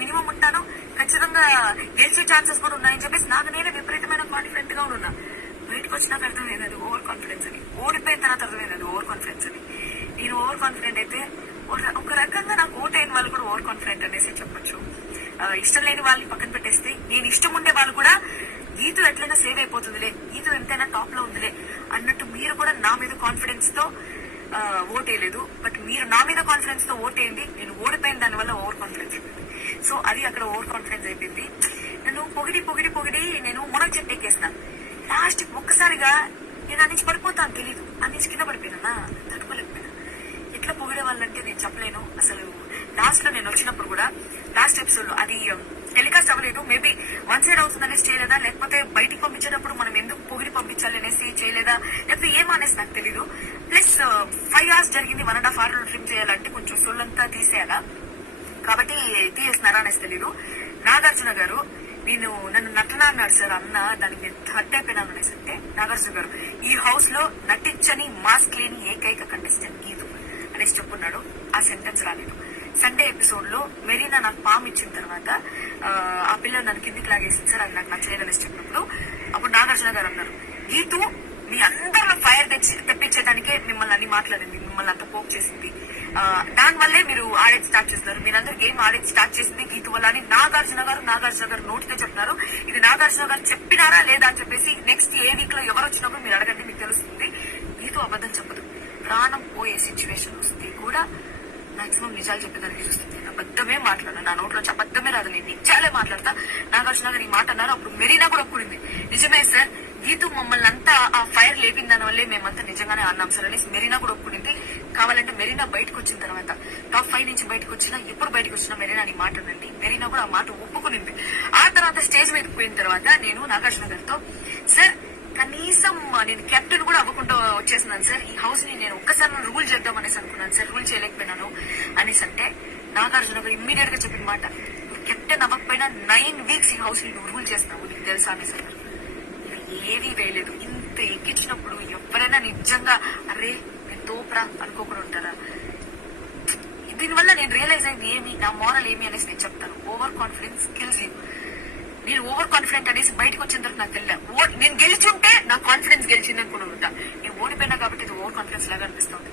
Minimum ఉంటాను. ఖచ్చితంగా గెలిచే ఛాన్సెస్ కూడా ఉన్నాయని చెప్పేసి నాకు నేనే విపరీతమైన కాన్ఫిడెంట్గా ఉన్నా. బయటకు వచ్చినాక అర్థమైంది అది ఓవర్ కాన్ఫిడెన్స్ అని. ఓడిపోయిన తర్వాత అర్థమైంది అది ఓవర్ కాన్ఫిడెన్స్ అని. నేను ఓవర్ కాన్ఫిడెంట్ అయితే ఒక- ఒక రకంగా నాకు ఓట్ అయిన వాళ్ళు కూడా ఓవర్ కాన్ఫిడెంట్ అనేసి చెప్పొచ్చు. ఇష్టం లేని వాళ్ళని పక్కన పెట్టేస్తే నేను ఇష్టం ఉండే వాళ్ళు కూడా గీతు ఎట్లయినా సేవ్ అయిపోతుందిలే గీతు ఎంతైనా టాప్లో ఉందిలే అన్నట్టు మీరు కూడా నా మీద కాన్ఫిడెన్స్తో ఓటేయలేదు. ఓట్ బట్ మీరు నా మీద కాన్ఫిడెన్స్తో ఓట్ నేను ఓడిపోయిన దాని వల్ల ఓవర్ కాన్ఫిడెన్స్ ఉంటుంది సో అది అక్కడ ఓవర్ కాన్ఫిడెన్స్ అయిపోయింది. నేను పొగిడి పొగిడి పొగిడి నేను మునగ చెట్టు ఎక్కేస్తాను లాస్ట్ ఒక్కసారిగా నేను అన్నించి పడిపోతాను తెలీదు. అన్నించి కింద పడిపోయినా తట్టుకోలేకపోయినా. ఎట్లా పొగిడే వాళ్ళంటే నేను చెప్పలేను. అసలు లాస్ట్లో నేను వచ్చినప్పుడు కూడా లాస్ట్ ఎపిసోడ్లో అది um, టెలికాస్ట్ అవ్వలేదు. మేబీ వన్ సైడ్ అవుతుందనేసి చేయలేదా? లేకపోతే బయటికి పంపించేటప్పుడు మనం ఎందుకు పొగిడి పంపించాలి అనేసి చేయలేదా? లేకపోతే ఏం నాకు తెలీదు. ప్లస్ ఫైవ్ అవర్స్ జరిగింది one and half hour trip చేయాలంటే కొంచెం సొల్లంతా తీసేయాలా? కాబట్టి తీసేస్తున్నారా అనేసి తెలీదు. నాగార్జున గారు నేను నన్ను నటన అన్నాడు సార్ అన్న దానికి నేను హర్ట్ అయిపోయినాను అనేసి అంటే నాగార్జున గారు ఈ హౌస్లో నటించని మాస్క్ లేని ఏకైక కంటెస్టెంట్ గీదు అనేసి చెప్పున్నాడు. ఆ సెంటెన్స్ రాలేదు. సండే ఎపిసోడ్లో మెరీనా నాకు పాము ఇచ్చిన తర్వాత ఆ, పిల్ల నన్ను కిందికి లాగేసింది సార్ అది నాకు నచ్చలేదు అనేసి చెప్పినప్పుడు అప్పుడు నాగార్జున గారు అన్నారు గీతు మీ అందరిలో ఫైర్ తెచ్చి తెప్పించేదానికే మిమ్మల్ని అన్ని మాట్లాడింది మిమ్మల్ని అంత పోక్ చేసింది. దాని వల్లే మీరు ఆడేది స్టార్ట్ చేస్తున్నారు. మీరందరూ గేమ్ ఆడేది స్టార్ట్ చేసింది గీతు వల్ల అని నాగార్జున గారు నాగార్జున గారు నోటితో చెప్తున్నారు. ఇది నాగార్జున గారు చెప్పినారా లేదా అని చెప్పేసి నెక్స్ట్ ఏ వీక్లో ఎవరు వచ్చినప్పుడు మీరు అడగండి మీకు తెలుస్తుంది. గీతు అబద్ధం చెప్పదు. ప్రాణం పోయే సిచ్యువేషన్ వస్తే కూడా మాక్సిమం నిజాలు చెప్పేదానికి చూస్తుంది. నేను అబద్ధమే మాట్లాడను. నా నోట్లో అబద్ధమే రాదు. నేను నిజాలే మాట్లాడతా. నాగార్జున గారు ఈ మాట అన్నారు. అప్పుడు మెరీనా కూడా ఒప్పుడింది నిజమే సార్ గీతు మమ్మల్ని అంతా ఆ ఫైర్ లేపిన దాని వల్లే మేమంతా నిజంగానే అన్నాం. సార్ అనేసి మెరీనా కూడా ఒప్పుకుంది కావాలంటే మెరీనా బయటకు వచ్చిన తర్వాత టాప్ ఫైవ్ నుంచి బయటకు వచ్చినా ఎప్పుడు బయటకు వచ్చినా మెరీనా అని మాట అనండి మెరీనా కూడా ఆ మాట ఒప్పుకునింది ఆ తర్వాత స్టేజ్ మీదకి పోయిన తర్వాత నేను నాగార్జున గారితో సార్ కనీసం నేను కెప్టెన్ కూడా అవ్వకుండా వచ్చేసినాను సార్. ఈ హౌస్ని నేను ఒక్కసారి రూల్ చేద్దాం అనేసి అనుకున్నాను సార్. రూల్ చేయలేకపోయినాను. అనేసి అంటే నాగార్జున గారు ఇమ్మీడియట్గా చెప్పిన మాట కెప్టెన్ అవ్వకపోయినా నైన్ వీక్స్ ఈ హౌస్ని నువ్వు రూల్ చేస్తున్నావు. నీకు తెలుసా? అనేసి అన్నారు. ఏది వేయలేదు. ఇంత ఎక్కించినప్పుడు ఎవరైనా నిజంగా అరే నేను తోపురా అనుకోకుండా ఉంటారా? దీనివల్ల నేను రియలైజ్ అయింది ఏమి నా మోరల్ ఏమి అనేసి నేను చెప్తాను. ఓవర్ కాన్ఫిడెన్స్ కిల్స్ యూ నేను ఓవర్ కాన్ఫిడెంట్ అనేసి బయటకు వచ్చిన తర్వాత నాకు తెలియదు. ఓ- నేను గెలిచి ఉంటే నా కాన్ఫిడెన్స్ గెలిచింది అనుకుని ఉంటా. నేను ఓడిపోయినా కాబట్టి ఇది ఓవర్ కాన్ఫిడెన్స్ లాగా అనిపిస్తుంది.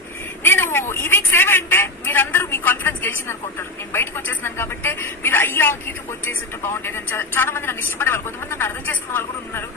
నేను ఈ వీక్ ఏమంటే మీరందరూ మీ కాన్ఫిడెన్స్ గెలిచింది అనుకుంటారు. నేను బయటకు వచ్చేసినాను కాబట్టి మీరు అయ్యా గీతకు వచ్చేసి ఉంటే బాగుండేది అని చా- చాలా మంది నన్ను ఇష్టపడే వాళ్ళు కొంతమంది నన్ను అర్థం చేసుకున్న వాళ్ళు కూడా ఉన్నారు.